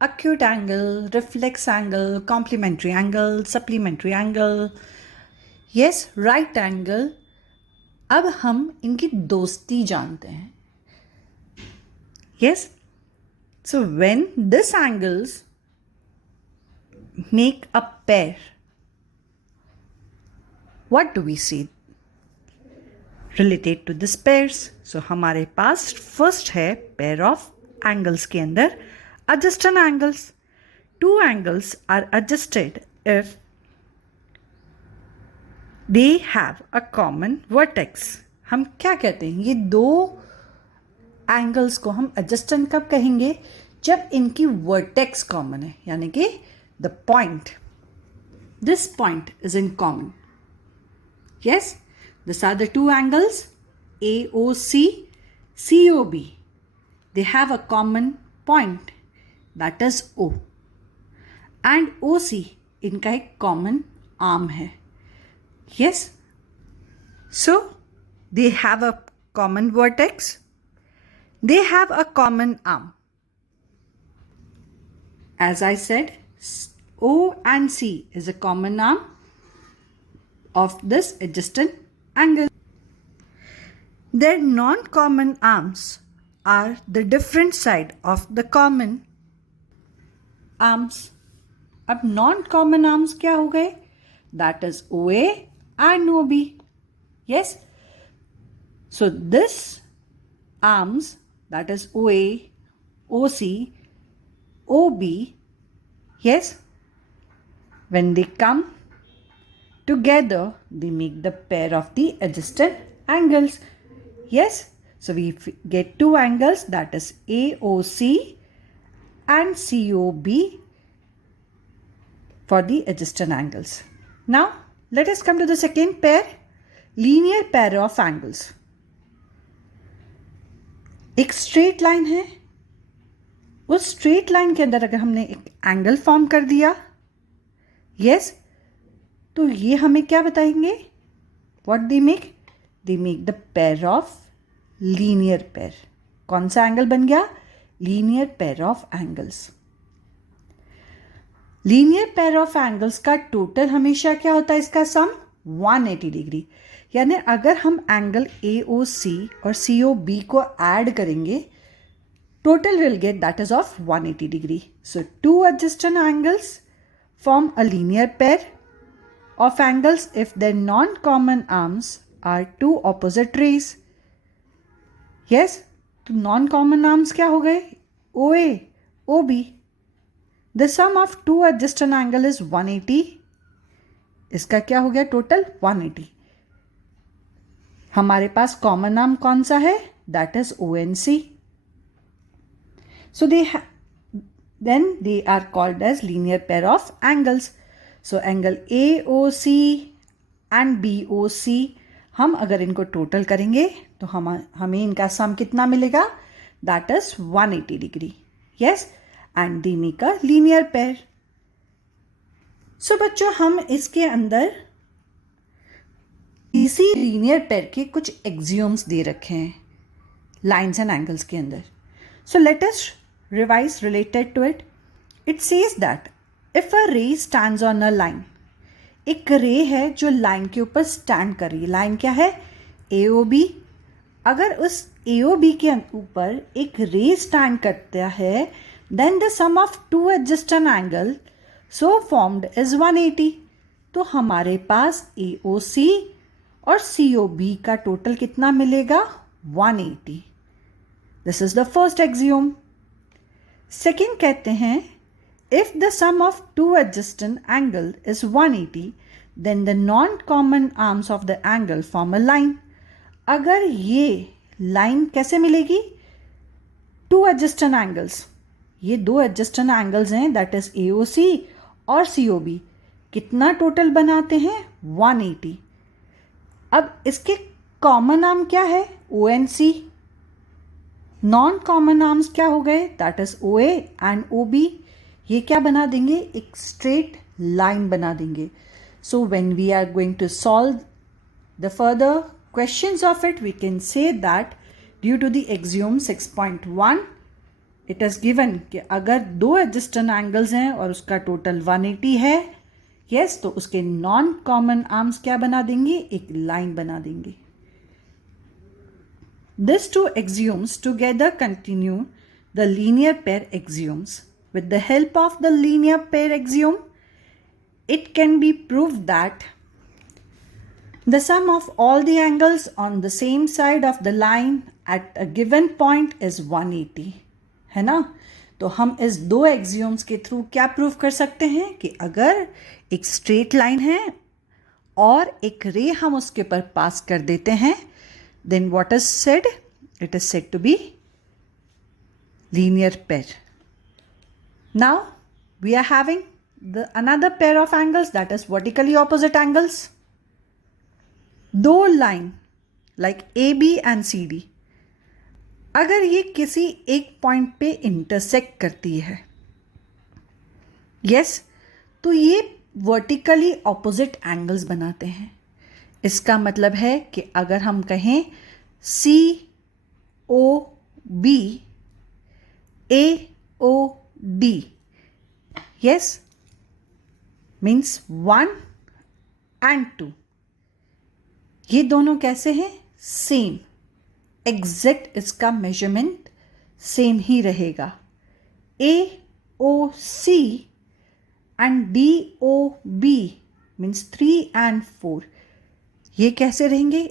acute angle, reflex angle, complementary angle, supplementary angle, yes, right angle. अब हम इनकी दोस्ती जानते हैं. Yes, so when these angles make a pair, what do we see related to this pairs? So हमारे पास first है pair of angles के अंदर adjacent angles. Two angles are adjusted if they have a common vertex. हम क्या कहते हैं, ये दो एंगल्स को हम एडजस्टेंट कब कहेंगे, जब इनकी वर्टेक्स कॉमन है, यानी कि the point, this point is in common. Yes, this are the two angles AOC, COB. They have a common point, that is O, and OC इनका एक कॉमन आर्म है. Yes, so they have a common vertex, they have a common arm. As I said, O and C is a common arm of this adjacent angle. Their non-common arms are the different side of the common arms. अब non-common arms क्या हो गए, that is OA and OB. Yes, so this arms, that is OA, OC, OB, yes, when they come together they make the pair of the adjacent angles. Yes, so we get two angles, that is AOC and COB for the adjacent angles. Now let us come to the second pair, linear pair of angles. एक straight line है, उस straight line के अंदर अगर हमने एक angle form कर दिया, यस, तो ये हमें क्या बताएंगे, what they make, they make the pair of linear pair. कौन सा एंगल बन गया, linear pair of angles. Linear pair of angles का टोटल हमेशा क्या होता है, इसका सम 180 डिग्री. यानी अगर हम एंगल AOC और COB को ऐड करेंगे, total will get that is of 180 degree. So two adjacent angles form a linear pair of angles if their non-common arms are two opposite rays. Yes, तो non-common arms क्या हो गए, OA, OB. The sum of two adjacent angle is 180. इसका क्या हो गया, total 180. हमारे पास common arm कौन सा है, that is ONC. So then they are called as linear pair of angles. So angle AOC and BOC, हम अगर इनको टोटल करेंगे तो हमें इनका सम कितना मिलेगा, that is 180 degree. Yes, and they make a linear pair. So बच्चों, हम इसके अंदर इसी लीनियर पेयर के कुछ एक्सियोम्स दे रखे हैं लाइन्स एंड एंगल्स के अंदर. So let us revise related to it. It says that if a ray stands on a line, एक रे है जो लाइन के ऊपर स्टैंड कर रही है. लाइन क्या है, AOB. अगर उस AOB के ऊपर एक रे स्टैंड करता है, then the sum of two adjacent angle so formed is 180. तो हमारे पास AOC और COB का टोटल कितना मिलेगा, 180. This is the first axiom. Second कहते हैं, if the sum of two adjacent angle is 180, then the non-common arms of the angle form a line. अगर ये लाइन कैसे मिलेगी, टू adjacent angles, ये दो adjacent angles हैं, that is AOC और COB, कितना टोटल बनाते हैं, 180. अब इसके कॉमन आर्म क्या है, ONC. नॉन कॉमन आर्म्स क्या हो गए, that is OA and OB. ये क्या बना देंगे, एक स्ट्रेट लाइन बना देंगे. So when we are going to solve the further questions of it, we can say that due to the axiom 6.1 it is given कि अगर दो एडजस्टेंट एंगल्स हैं और उसका टोटल 180 है, यस, तो उसके नॉन कॉमन आर्म्स क्या बना देंगे, एक लाइन बना देंगे. These two axioms together continue the linear pair axioms. With the help of the linear pair axiom, it can be proved that the sum of all the angles on the same side of the line at a given point is 180. है ना. तो हम इस दो एक्सियोम्स के through क्या prove कर सकते हैं कि अगर एक स्ट्रेट लाइन है और एक रे हम उसके पर पास कर देते हैं, then what is said? It is said to be linear pair. Now we are having another pair of angles, that is vertically opposite angles. दो line like AB and CD अगर ये किसी एक पॉइंट पे इंटरसेक्ट करती है, yes, तो ये वर्टिकली ऑपोजिट एंगल्स बनाते हैं. इसका मतलब है कि अगर हम कहें COB AOD, yes, means 1 and 2, ये दोनों कैसे हैं, सेम, एग्जैक्ट इसका मेजरमेंट सेम ही रहेगा. AOC and DOB means 3 and 4, ये कैसे रहेंगे,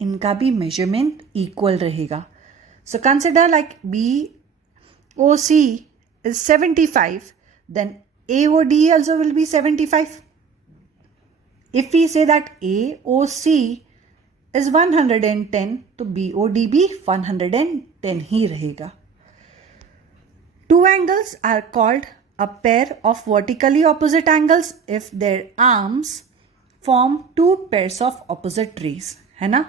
इनका भी मेजरमेंट इक्वल रहेगा. So consider like BOC is 75, then AOD also will be 75. If we say that AOC is 110, तो BOD भी 110 ही रहेगा. Two angles are called a pair of vertically opposite angles if their arms form two pairs of opposite rays. है ना.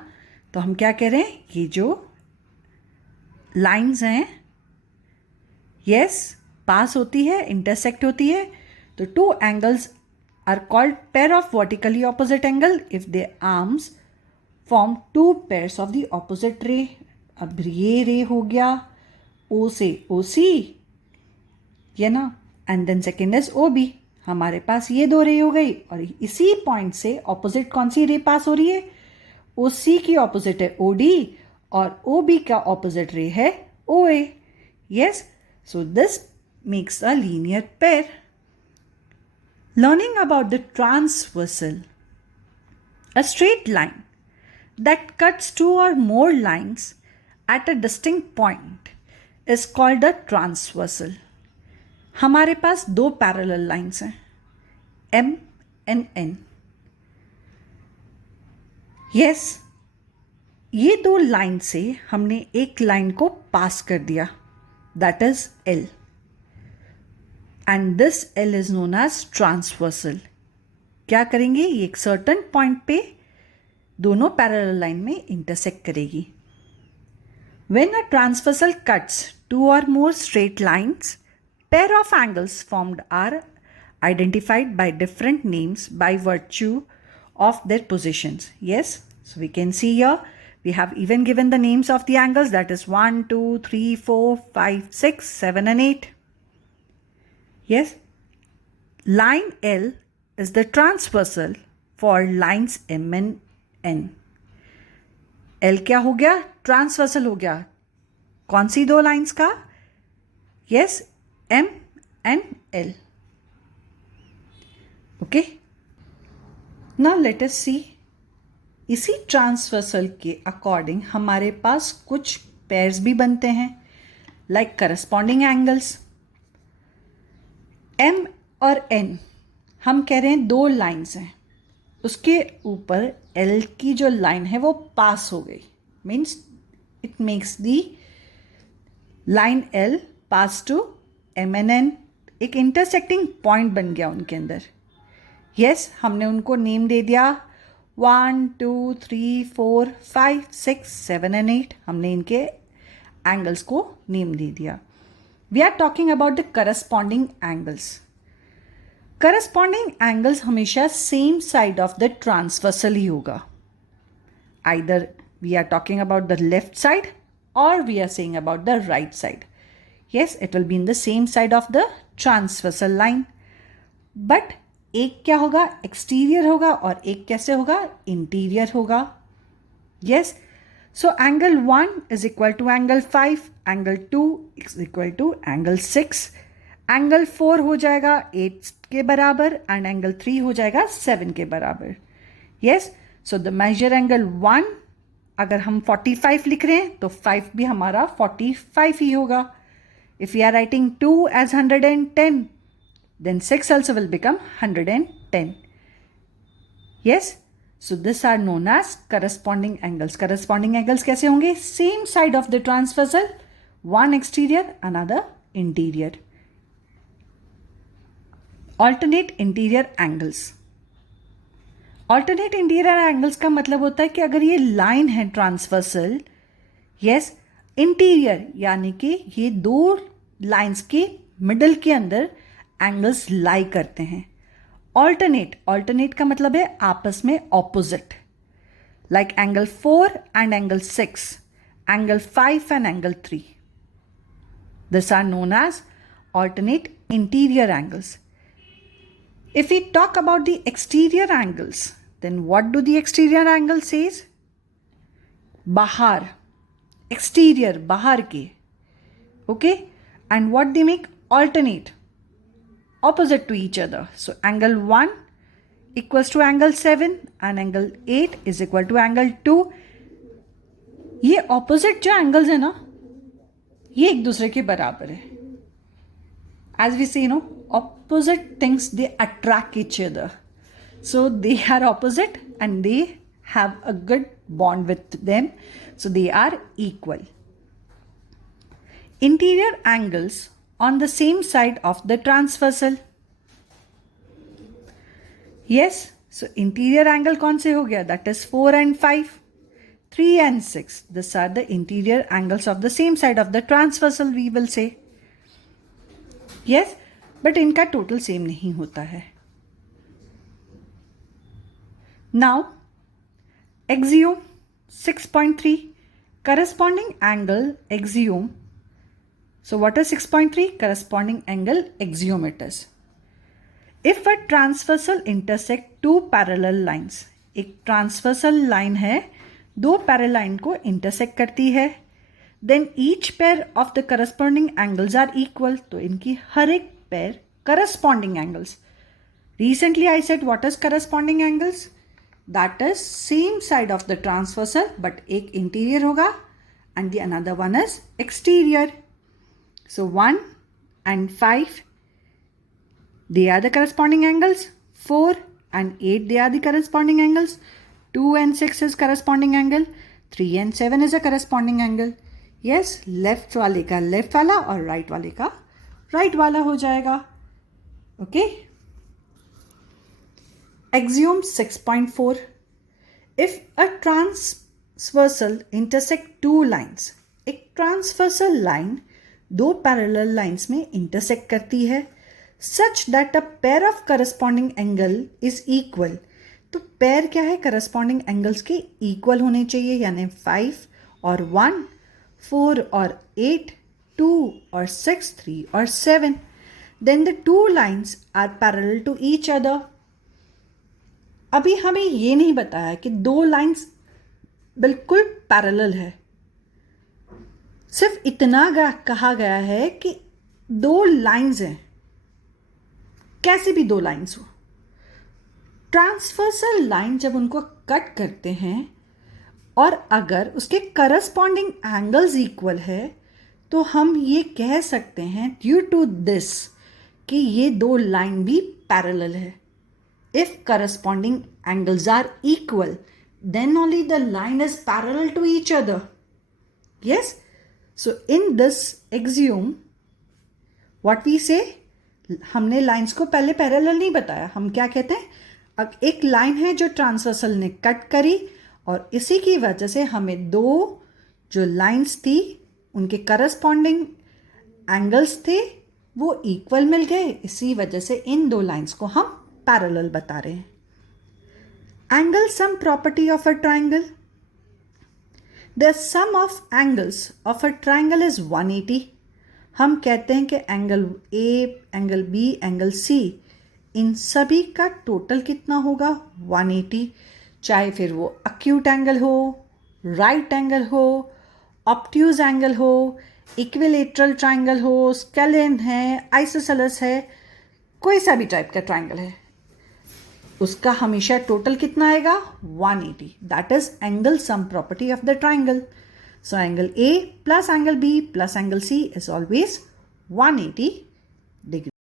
तो हम क्या कह रहे हैं, ये जो लाइन्स हैं, यस, पास होती है, इंटरसेक्ट होती है, तो two angles are called pair of vertically opposite angle if they arms form two pairs of the opposite ray. अब ये रे हो गया O से OC, ये ना, and then second is OB. हमारे पास ये दो रे हो गई और इसी पॉइंट से ऑपोजिट कौन सी रे पास हो रही है, OC की ऑपोजिट है OD और OB का ऑपोजिट रे है OA. Yes, so this makes a linear pair. Learning about the transversal, a straight line that cuts two or more lines at a distinct point is called a transversal. हमारे पास दो parallel lines हैं M and N. Yes, ये दो line से हमने एक line को pass कर दिया, that is L, and this L is known as transversal. क्या करेंगे, ये एक सर्टन पॉइंट पे दोनों पैरेलल लाइन में इंटरसेक्ट करेगी. When a transversal cuts two or more straight lines, pair of angles formed are identified by different names by virtue of their positions. Yes, so we can see here we have even given the names of the angles, that is 1, 2, 3, 4, 5, 6, 7 and 8. Yes, line L is the transversal for lines M and N. L क्या हो गया, transversal हो गया. कौन सी दो lines का, yes, M and L. Okay, now let us see. इसी transversal के अकॉर्डिंग हमारे पास कुछ पेयर्स भी बनते हैं, लाइक करस्पॉन्डिंग एंगल्स. M और N हम कह रहे हैं दो लाइंस हैं, उसके ऊपर L की जो लाइन है वो पास हो गई, means it makes the line L pass to M and N. एक इंटरसेक्टिंग पॉइंट बन गया उनके अंदर. यस, हमने उनको नेम दे दिया 1, 2, 3, 4, 5, 6, 7 and 8. हमने इनके एंगल्स को नेम दे दिया. We are talking about the corresponding angles. Corresponding angles हमेशा same side of the transversal ही होगा. Either we are talking about the left side or we are saying about the right side. Yes, it will be in the same side of the transversal line. But एक क्या होगा, exterior होगा, और एक कैसे होगा, इंटीरियर होगा. Yes, so angle 1 is equal to angle 5, angle 2 is equal to angle 6, angle 4 हो जाएगा 8 के बराबर, and angle 3 हो जाएगा 7 के बराबर. Yes, so the measure angle 1, अगर हम 45 लिख रहे हैं तो 5 भी हमारा 45 ही होगा. If we are writing 2 as 110, then 6 also will become 110. Yes, so these are known as corresponding angles. Corresponding angles कैसे होंगे? Same side of the transversal, one exterior, another interior. Alternate interior angles. Alternate interior angles का मतलब होता है कि अगर ये line है ट्रांसवर्सल, यस, इंटीरियर यानी कि ये दो लाइंस के मिडल के अंदर एंगल्स लाई करते हैं. ऑल्टरनेट का मतलब है आपस में opposite, like angle 4 and angle 6, angle 5 and angle 3. This are known as alternate interior angles. If we talk about the exterior angles, then what do the exterior angle says? Bahar, exterior, bahar ke. Okay, and what they make? Alternate, opposite to each other. So angle 1 equals to angle 7 and angle 8 is equal to angle 2. ये opposite जो angles है ना, ये एक दूसरे के बराबर है. As we say, opposite things, they attract each other. So they are opposite and they have a good bond with them. So they are equal. Interior angles on the same side of the transversal. Yes, so interior angle कौन से हो गया? That is 4 and 5, 3 and 6. These are the interior angles of the same side of the transversal, we will say. Yes, but इनका total same नहीं होता है. Now axiom 6.3, corresponding angle axiom. So what is 6.3? Corresponding angle axiom it is. If a transversal intersect two parallel lines, एक transversal line है, दो parallel line को intersect करती है, then each pair of the corresponding angles are equal. तो इनकी हर एक pair corresponding angles. Recently I said what is corresponding angles? That is same side of the transversal but एक interior होगा and the another one is exterior. So 1 and 5 they are the corresponding angles. 4 and 8 they are the corresponding angles. 2 and 6 is corresponding angle. 3 and 7 is a corresponding angle. Yes, left वाले का left वाला और right वाले का right वाला हो जाएगा. Okay, axiom 6.4. If a transversal intersect two lines, एक ट्रांसवर्सल लाइन दो पैरेलल लाइंस में इंटरसेक्ट करती है, such that a pair of corresponding angle is equal. तो पेयर क्या है? करस्पॉन्डिंग एंगल्स के इक्वल होने चाहिए, यानी 5 और 1, 4 or 8, 2 or 6, 3 or 7. Then the two lines are parallel to each other. अभी हमें ये नहीं बताया कि दो लाइंस बिल्कुल पैरेलल है, सिर्फ इतना कहा गया है कि दो लाइंस हैं. कैसे भी दो लाइंस हो, ट्रांसवर्सल लाइन जब उनको कट करते हैं और अगर उसके करस्पॉन्डिंग एंगल्स इक्वल है तो हम ये कह सकते हैं ड्यू टू दिस कि ये दो लाइन भी पैरेलल है. If corresponding angles are equal then only the line is parallel to each other. Yes, so in this axiom what we say, हमने लाइंस को पहले पैरेलल नहीं बताया. हम क्या कहते हैं, अब एक लाइन है जो ट्रांसवर्सल ने कट करी और इसी की वजह से हमें दो जो लाइंस थी उनके करस्पॉन्डिंग एंगल्स थे वो इक्वल मिल गए. इसी वजह से इन दो लाइंस को हम पैरेलल बता रहे हैं. Angle sum property of a triangle. The sum of angles of a triangle is 180. हम कहते हैं कि angle A, angle B, angle C, इन सभी का टोटल कितना होगा 180, चाहे फिर वो अक्यूट एंगल हो, राइट एंगल हो, ऑब्ट्यूज एंगल हो, इक्विलेटरल ट्राइंगल हो, स्केलिन है, आइसोसेलेस है, कोई सा भी टाइप का ट्राइंगल है, उसका हमेशा टोटल कितना आएगा 180. That is angle sum property of the triangle. So angle A plus angle B plus angle C is always 180